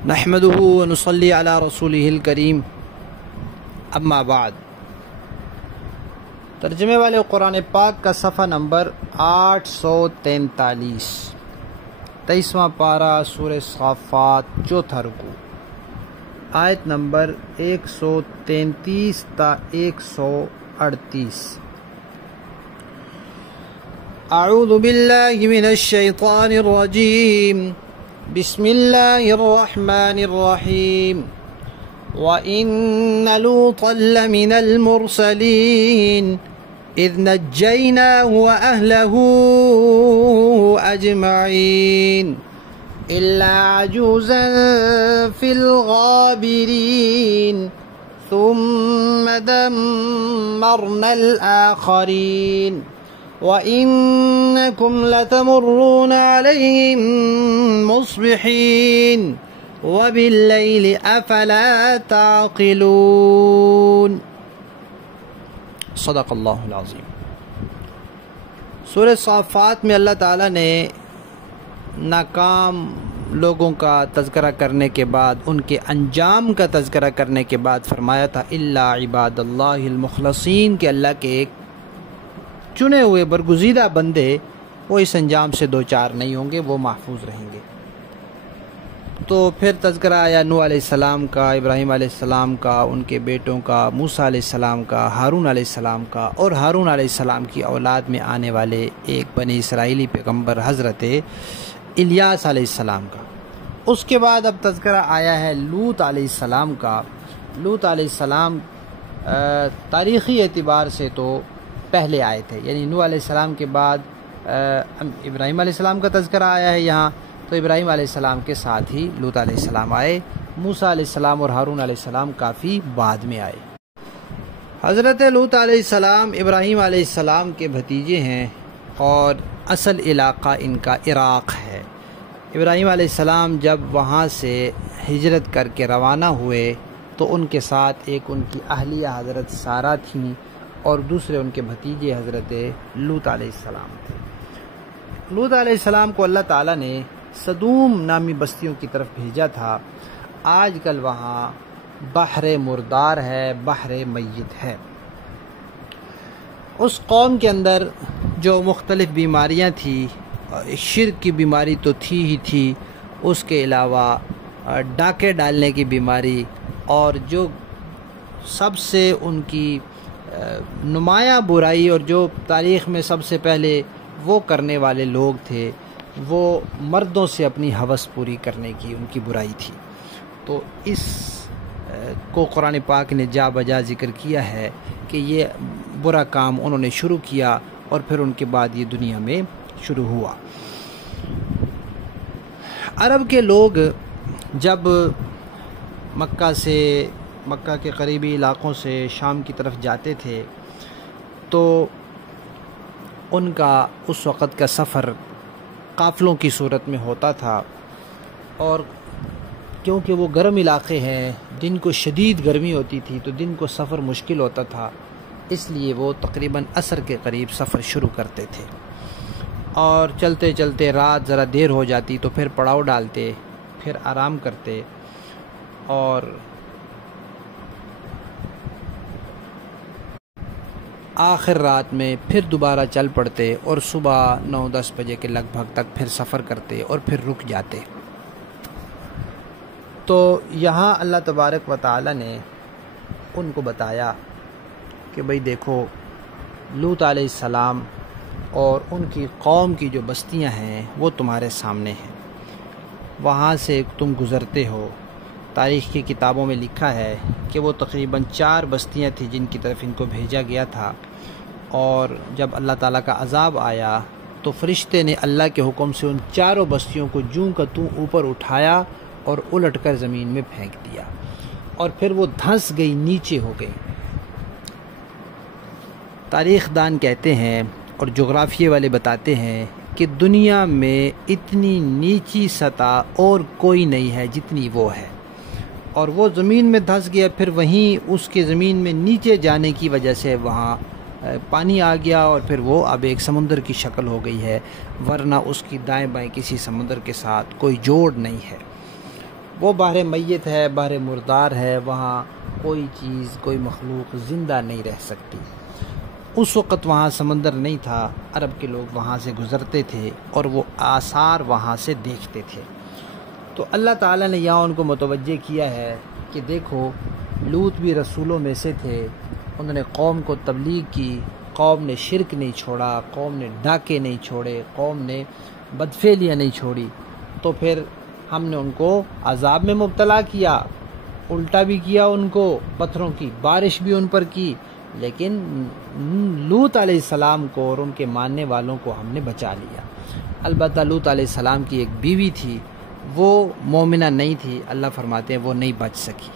نحمده ونصلي علی رسولہ الکریم، اما بعد۔ ترجمے والے قرآن پاک کا صفحہ نمبر 843، 23واں پارہ سورہ صافات، چوتھا رکوع، آیت نمبر 133 تا 138۔ اعوذ باللہ من الشیطان الرجیم، بسم اللہ الرحمن الرحیم۔ وَإِنَّ لُوطًا لَّمِنَ الْمُرْسَلِينَ إِذْ نَجَّيْنَاهُ وَأَهْلَهُ أَجْمَعِينَ إِلَّا عَجُوزًا فِي الْغَابِرِينَ ثُمَّ دَمَّرْنَا الْآخَرِينَ وَإِنَّكُمْ لَتَمُرُّونَ عَلَيْهِمْ مُصْبِحِينَ وَبِاللَّيْلِ أَفَلَا تَعْقِلُونَ۔ صدق اللہ العظیم۔ سورہ صافات میں اللہ تعالیٰ نے ناکام لوگوں کا تذکرہ کرنے کے بعد، ان کے انجام کا تذکرہ کرنے کے بعد فرمایا تھا الا عباد اللہ المخلصین، کہ اللہ کے ایک چنے ہوئے برگزیدہ بندے وہ اس انجام سے دوچار نہیں ہوں گے، وہ محفوظ رہیں گے۔ تو پھر تذکرہ آیا نوح علیہ السلام کا، ابراہیم علیہ السلام کا، ان کے بیٹوں کا، موسیٰ علیہ السلام کا، ہارون علیہ السلام کا، اور ہارون علیہ السلام کی اولاد میں آنے والے ایک بنی اسرائیلی پیغمبر حضرت الیاس علیہ السلام کا۔ اس کے بعد اب تذکرہ آیا ہے لوط علیہ السلام کا۔ لوط علیہ السلام تاریخی اعتبار سے تو پہلے آئے تھے، یعنی نوح علیہ السلام کے بعد ابراہیم علیہ السلام کا تذکرہ آیا ہے یہاں، تو ابراہیم علیہ السلام کے ساتھ ہی لوط علیہ السلام آئے۔ موسیٰ علیہ السلام اور ہارون علیہ السلام کافی بعد میں آئے۔ حضرت لوط علیہ السلام ابراہیم علیہ السلام کے بھتیجے ہیں اور اصل علاقہ ان کا عراق ہے۔ ابراہیم علیہ السلام جب وہاں سے ہجرت کر کے روانہ ہوئے تو ان کے ساتھ ایک ان کی اہلیہ حضرت سارہ تھیں اور دوسرے ان کے بھتیجے حضرت لوط علیہ السلام تھے۔ لوط علیہ السلام کو اللہ تعالیٰ نے صدوم نامی بستیوں کی طرف بھیجا تھا۔ آج کل وہاں بحر مردار ہے، بحر میت ہے۔ اس قوم کے اندر جو مختلف بیماریاں تھیں، شرک کی بیماری تو تھی ہی تھی، اس کے علاوہ ڈاکے ڈالنے کی بیماری، اور جو سب سے ان کی نمایاں برائی اور جو تاریخ میں سب سے پہلے وہ کرنے والے لوگ تھے، وہ مردوں سے اپنی ہوس پوری کرنے کی ان کی برائی تھی۔ تو اس کو قرآن پاک نے جا بجا ذکر کیا ہے کہ یہ برا کام انہوں نے شروع کیا اور پھر ان کے بعد یہ دنیا میں شروع ہوا۔ عرب کے لوگ جب مکہ کے قریبی علاقوں سے شام کی طرف جاتے تھے تو ان کا اس وقت کا سفر قافلوں کی صورت میں ہوتا تھا، اور کیونکہ وہ گرم علاقے ہیں، دن کو شدید گرمی ہوتی تھی تو دن کو سفر مشکل ہوتا تھا، اس لیے وہ تقریباً عصر کے قریب سفر شروع کرتے تھے، اور چلتے چلتے رات ذرا دیر ہو جاتی تو پھر پڑاؤ ڈالتے، پھر آرام کرتے، اور آخر رات میں پھر دوبارہ چل پڑتے اور صبح 9-10 بجے کے لگ بھگ تک پھر سفر کرتے اور پھر رک جاتے۔ تو یہاں اللہ تبارک و تعالی نے ان کو بتایا کہ بھئی دیکھو، لوط علیہ السلام اور ان کی قوم کی جو بستیاں ہیں وہ تمہارے سامنے ہیں، وہاں سے تم گزرتے ہو۔ تاریخ کی کتابوں میں لکھا ہے کہ وہ تقریباً 4 بستیاں تھیں جن کی طرف ان کو بھیجا گیا تھا، اور جب اللہ تعالیٰ کا عذاب آیا تو فرشتے نے اللہ کے حکم سے ان 4 بستیوں کو جوں کا توں اوپر اٹھایا اور الٹ کر زمین میں پھینک دیا، اور پھر وہ دھنس گئی، نیچے ہو گئی۔ تاریخ دان کہتے ہیں اور جغرافیے والے بتاتے ہیں کہ دنیا میں اتنی نیچی سطح اور کوئی نہیں ہے جتنی وہ ہے، اور وہ زمین میں دھنس گیا، پھر وہیں اس کے زمین میں نیچے جانے کی وجہ سے وہاں پانی آ گیا، اور پھر وہ اب ایک سمندر کی شکل ہو گئی ہے، ورنہ اس کی دائیں بائیں کسی سمندر کے ساتھ کوئی جوڑ نہیں ہے۔ وہ بحر میت ہے، بحر مردار ہے، وہاں کوئی چیز، کوئی مخلوق زندہ نہیں رہ سکتی۔ اس وقت وہاں سمندر نہیں تھا، عرب کے لوگ وہاں سے گزرتے تھے اور وہ آثار وہاں سے دیکھتے تھے۔ تو اللہ تعالیٰ نے یہاں ان کو متوجہ کیا ہے کہ دیکھو لوط بھی رسولوں میں سے تھے، انہوں نے قوم کو تبلیغ کی، قوم نے شرک نہیں چھوڑا، قوم نے ڈاکے نہیں چھوڑے، قوم نے بدفعلیاں نہیں چھوڑی، تو پھر ہم نے ان کو عذاب میں مبتلا کیا، الٹا بھی کیا، ان کو پتھروں کی بارش بھی ان پر کی، لیکن لوط علیہ السلام کو اور ان کے ماننے والوں کو ہم نے بچا لیا۔ البتہ لوط علیہ السلام کی ایک بیوی تھی، وہ مومنہ نہیں تھی، اللہ فرماتے ہیں وہ نہیں بچ سکی۔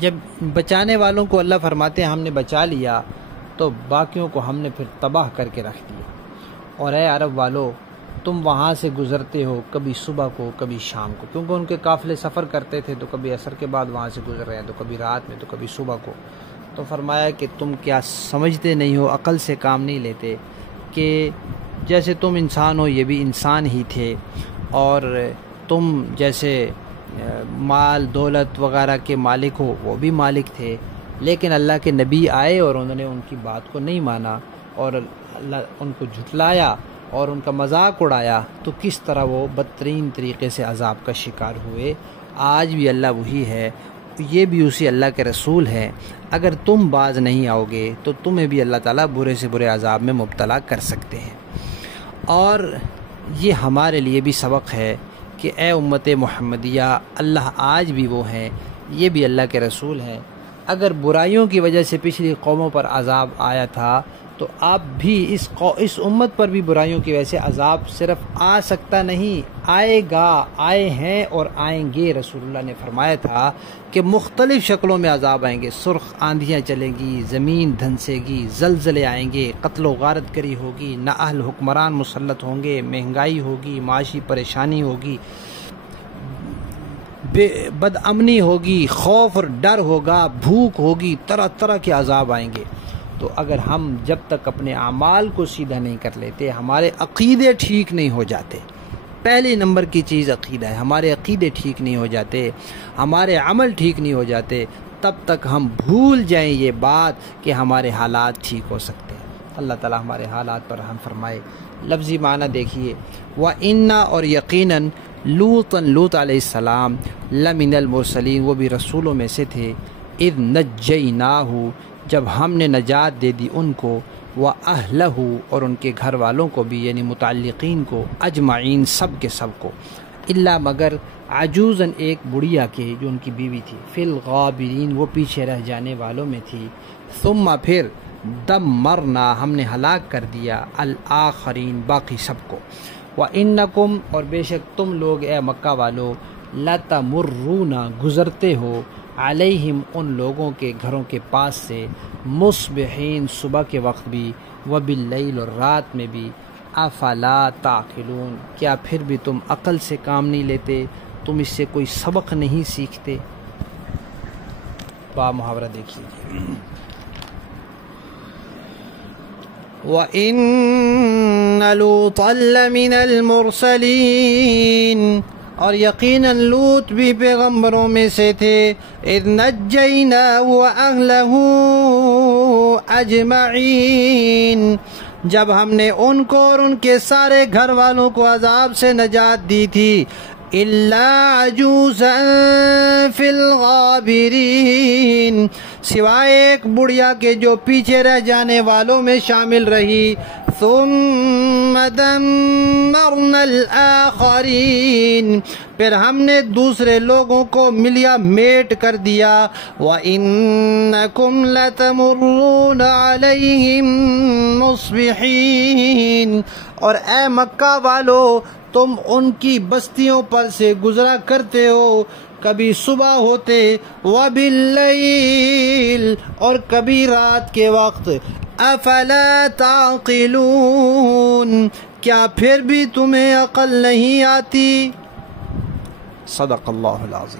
جب بچانے والوں کو اللہ فرماتے ہیں ہم نے بچا لیا، تو باقیوں کو ہم نے پھر تباہ کر کے رکھ دیا۔ اور اے عرب والو، تم وہاں سے گزرتے ہو کبھی صبح کو کبھی شام کو، کیونکہ ان کے قافلے سفر کرتے تھے، تو کبھی عصر کے بعد وہاں سے گزر رہے ہیں، تو کبھی رات میں، تو کبھی صبح کو۔ تو فرمایا کہ تم کیا سمجھتے نہیں ہو، عقل سے کام نہیں لیتے کہ جیسے تم انسان ہو یہ بھی انسان ہی تھے، اور تم جیسے مال دولت وغیرہ کے مالک ہو وہ بھی مالک تھے، لیکن اللہ کے نبی آئے اور انہوں نے ان کی بات کو نہیں مانا اور اللہ ان کو جھٹلایا اور ان کا مذاق اڑایا، تو کس طرح وہ بدترین طریقے سے عذاب کا شکار ہوئے۔ آج بھی اللہ وہی ہے، یہ بھی اسی اللہ کے رسول ہیں، اگر تم باز نہیں آؤ گے تو تمہیں بھی اللہ تعالیٰ برے سے برے عذاب میں مبتلا کر سکتے ہیں۔ اور یہ ہمارے لیے بھی سبق ہے کہ اے امت محمدیہ، اللہ آج بھی وہ ہیں، یہ بھی اللہ کے رسول ہیں۔ اگر برائیوں کی وجہ سے پچھلی قوموں پر عذاب آیا تھا، تو اب بھی اس امت پر بھی برائیوں کی وجہ سے عذاب صرف آ سکتا نہیں، آئے گا، آئے ہیں اور آئیں گے۔ رسول اللہ نے فرمایا تھا کہ مختلف شکلوں میں عذاب آئیں گے، سرخ آندھیاں چلیں گی، زمین دھنسے گی، زلزلے آئیں گے، قتل و غارت گری ہوگی، نااہل حکمران مسلط ہوں گے، مہنگائی ہوگی، معاشی پریشانی ہوگی، بد امنی ہوگی، خوف اور ڈر ہوگا، بھوک ہوگی، طرح طرح کے عذاب آئیں گے۔ تو اگر ہم جب تک اپنے اعمال کو سیدھا نہیں کر لیتے، ہمارے عقیدے ٹھیک نہیں ہو جاتے، پہلی نمبر کی چیز عقیدہ ہے، ہمارے عقیدے ٹھیک نہیں ہو جاتے، ہمارے عمل ٹھیک نہیں ہو جاتے، تب تک ہم بھول جائیں یہ بات کہ ہمارے حالات ٹھیک ہو سکتے ہیں۔ اللہ تعالیٰ ہمارے حالات پر رحم فرمائے۔ لفظی معنی دیکھیے، وَإِنَّا اور یقیناً لوط علیہ السلام لمن المرسلین، وہ بھی رسولوں میں سے تھے، اذ نجیناہ، جب ہم نے نجات دے دی ان کو، وَأَهْلَهُ اور ان کے گھر والوں کو بھی، یعنی متعلقین کو، اجمعین سب کے سب کو، الا مگر عجوزاً ایک بڑھیا کے جو ان کی بیوی تھی، فی الغابرین وہ پیچھے رہ جانے والوں میں تھی، ثم پھر دمرنا ہم نے ہلاک کر دیا الآخرین باقی سب کو، وَإِنَّكُمْ اور بے شک تم لوگ اے مکہ والو، لَتَمُرُّونَ گزرتے ہو، علیہم ان لوگوں کے گھروں کے پاس سے، مصبحین صبح کے وقت بھی، وباللیل اور رات میں بھی، افلا تعقلون کیا پھر بھی تم عقل سے کام نہیں لیتے، تم اس سے کوئی سبق نہیں سیکھتے۔ با محاورہ دیکھیے، وَإِنَّ لُوطًا لَّمِنَ الْمُرْسَلِينَ اور یقیناً لوط بھی پیغمبروں میں سے تھے، اذ نجیناہ وَأَهْلَهُ اجمعین جب ہم نے ان کو اور ان کے سارے گھر والوں کو عذاب سے نجات دی تھی، الا عجوزا فی الغابرین سوائے ایک بڑھیا کے جو پیچھے رہ جانے والوں میں شامل رہی، ثم دمرنا الآخرین پھر ہم نے دوسرے لوگوں کو ملیا میٹ کر دیا، وَإِنَّكُمْ لَتَمُرُّونَ عَلَيْهِمْ مُصْبِحِينَ اور اے مکہ والو تم ان کی بستیوں پر سے گزرا کرتے ہو، کبھی صبح ہوتے، وَبِاللَّيْلِ اور کبھی رات کے وقت، افلا تعقلون کیا پھر بھی تمہیں عقل نہیں آتی۔ صدق اللہ العظیم۔